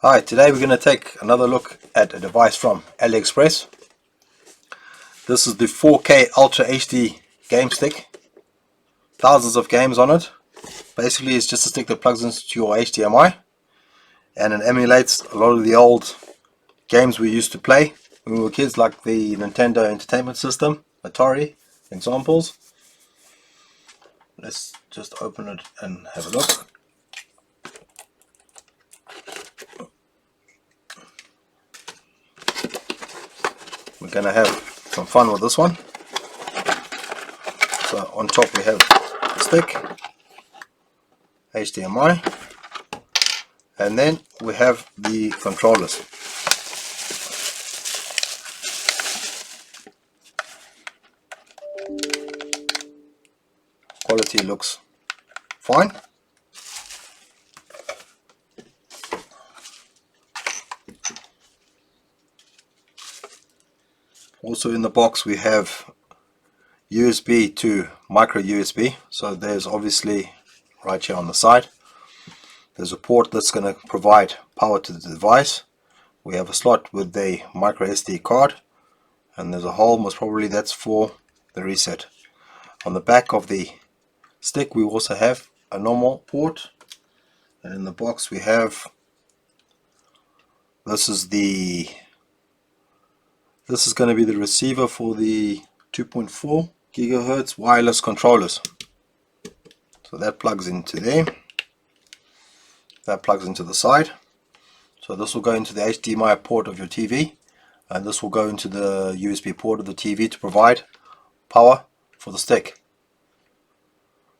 Hi, today we're going to take another look at a device from Aliexpress. This is the 4K Ultra HD game stick. Thousands of games on it. Basically it's just a stick that plugs into your HDMI and it emulates a lot of the old games we used to play when we were kids, like the Nintendo Entertainment System, Atari examples. Let's just open it and have a look. We're going to have some fun with this one. So on top we have the stick, HDMI, and then we have the controllers. Quality looks fine. Also in the box we have USB to micro USB, so there's obviously right here on the side there's a port that's going to provide power to the device. We have a slot with a micro SD card, and there's a hole, most probably that's for the reset. On the back of the stick we also have a normal port, and in the box we have this is going to be the receiver for the 2.4 gigahertz wireless controllers. So that plugs into there, that plugs into the side. So this will go into the HDMI port of your TV, and this will go into the USB port of the TV to provide power for the stick.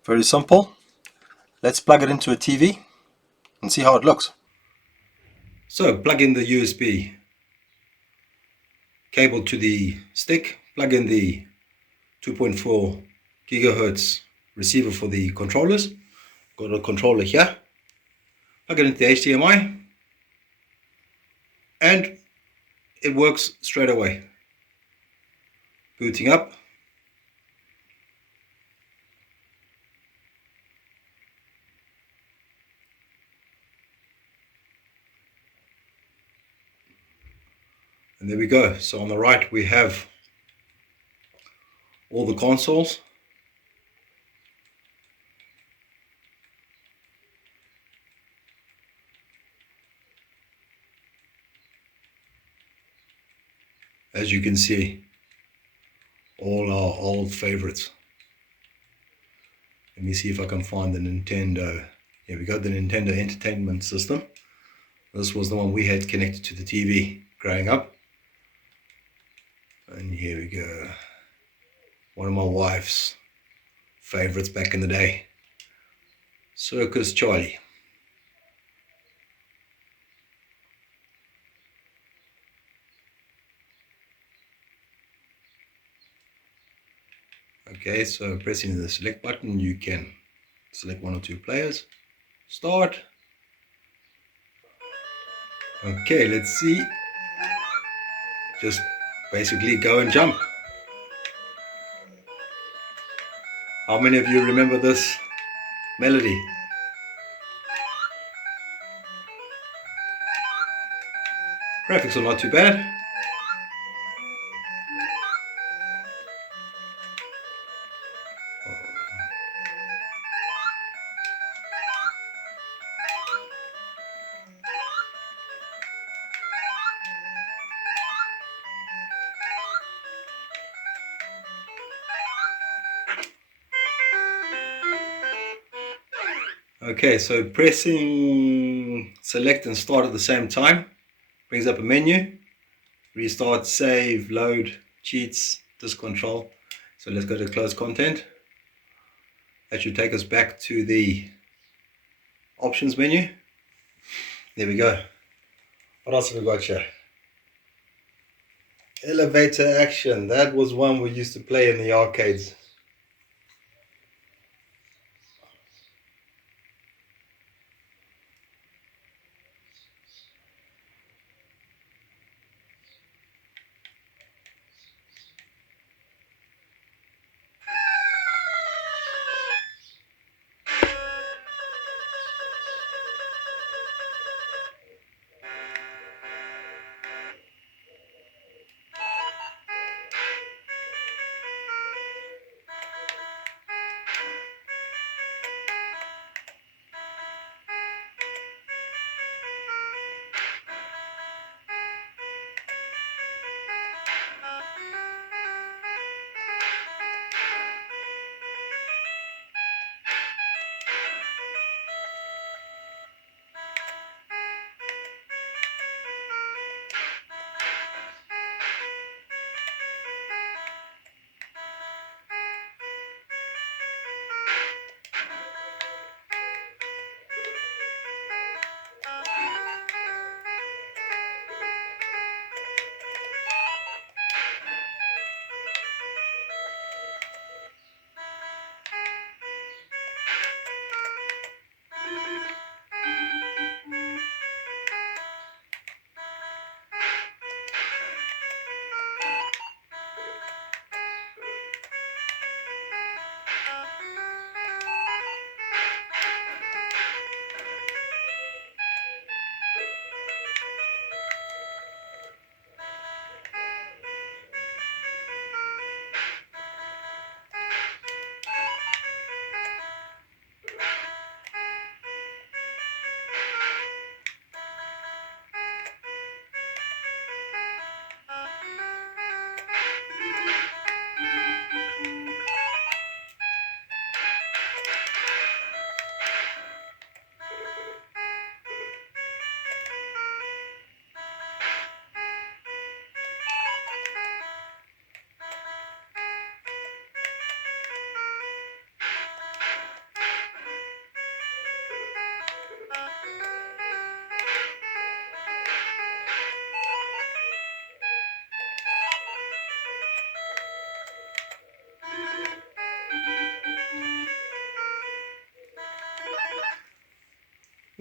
Very simple. Let's plug it into a TV and see how it looks. So plug in the USB cable to the stick, plug in the 2.4 gigahertz receiver for the controllers. Got a controller here. Plug it into the HDMI and it works straight away. Booting up. And there we go. So on the right we have all the consoles. As you can see, all our old favorites. Let me see if I can find the Nintendo. Here we go, the Nintendo Entertainment System. This was the one we had connected to the TV growing up. And here we go. One of my wife's favorites back in the day. Circus Charlie. Okay, so pressing the select button, you can select one or two players. Start. Okay, let's see. Just basically go and jump. How many of you remember this melody? Graphics are not too bad. Okay, so pressing select and start at the same time brings up a menu. Restart, save, load, cheats, disk control. So let's go to close content. That should take us back to the options menu. There we go. What else have we got here? Elevator action. That was one we used to play in the arcades.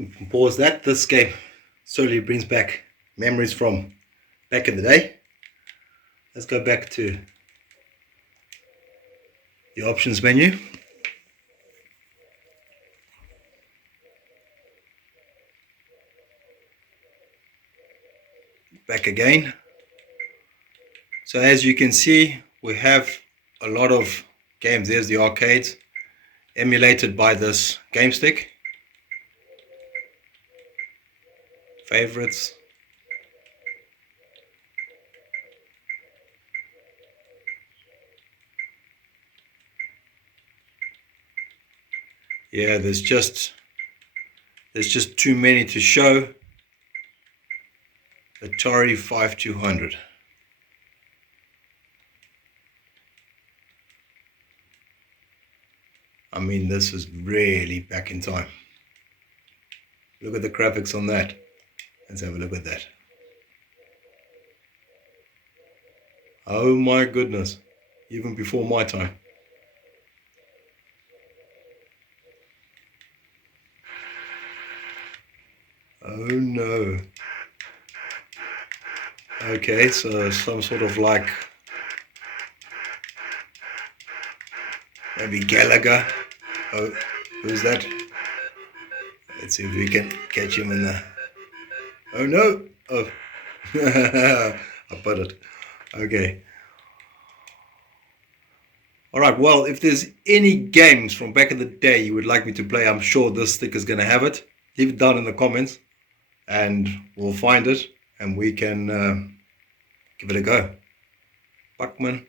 You can pause that. This game certainly brings back memories from back in the day. Let's go back to the options menu. Back again. So as you can see, we have a lot of games. There's the arcades emulated by this game stick. Favorites. Yeah, there's just too many to show. Atari 5200. I mean, this is really back in time. Look at the graphics on that. Let's have a look at that. Oh my goodness. Even before my time. Oh no. Okay, so some sort of like maybe Gallagher. Oh, who's that? Let's see if we can catch him in the... Oh no! Oh, I put it. Okay. Alright, well, if there's any games from back in the day you would like me to play, I'm sure this stick is going to have it. Leave it down in the comments and we'll find it and we can give it a go. Buckman.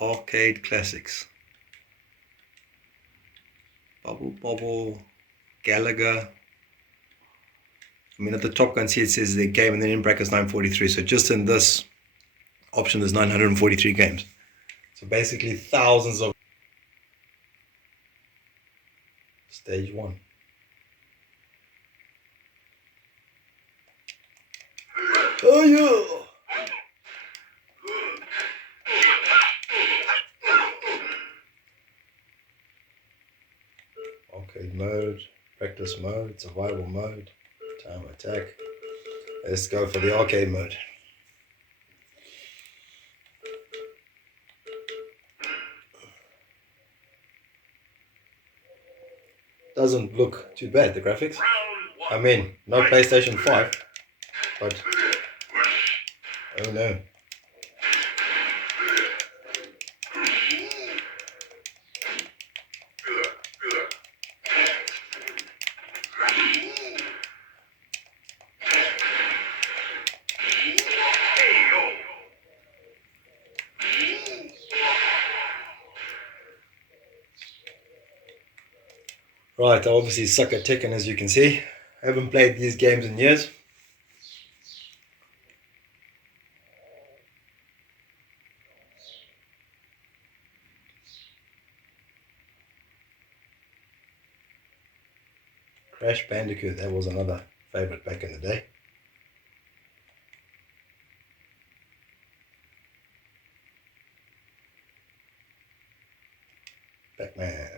Arcade classics. Bubble, Gallagher. I mean, at the top, you can see it says the game, and then in brackets 943. So just in this option, there's 943 games. So basically, thousands of... Stage 1. Oh yeah! Arcade mode, practice mode, survival mode, time attack. Let's go for the arcade mode. Doesn't look too bad, the graphics. I mean, no PlayStation 5, but oh no. Right, I obviously suck at Tekken, as you can see. I haven't played these games in years. Crash Bandicoot, that was another favorite back in the day. Pac-Man.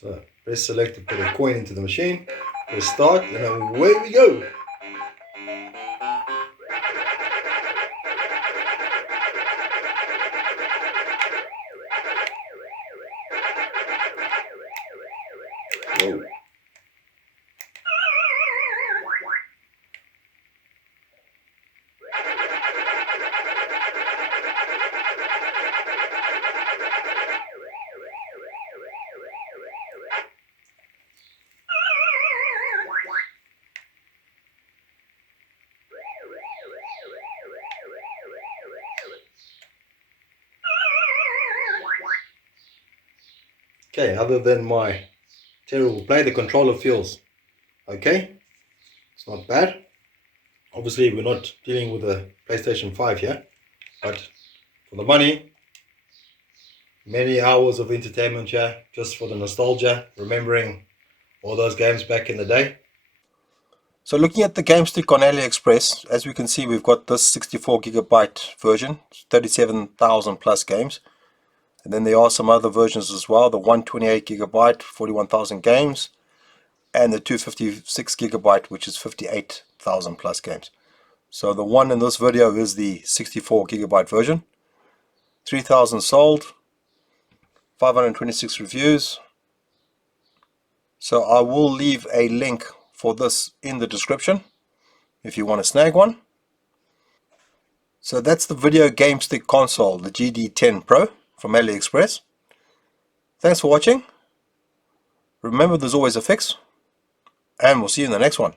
So press select to put a coin into the machine, press start, and away we go. Whoa. Okay, other than my terrible play, the controller feels okay. It's not bad. Obviously, we're not dealing with a PlayStation 5 here, but for the money, many hours of entertainment here, just for the nostalgia, remembering all those games back in the day. So looking at the game stick on Aliexpress, as we can see, we've got this 64 gigabyte version, 37,000 plus games. And then there are some other versions as well, the 128 gigabyte, 41,000 games, and the 256 gigabyte, which is 58,000 plus games. So the one in this video is the 64 gigabyte version. 3,000 sold, 526 reviews. So I will leave a link for this in the description if you want to snag one. So that's the video game stick console, the GD10 Pro from AliExpress. Thanks for watching. Remember, there's always a fix, and we'll see you in the next one.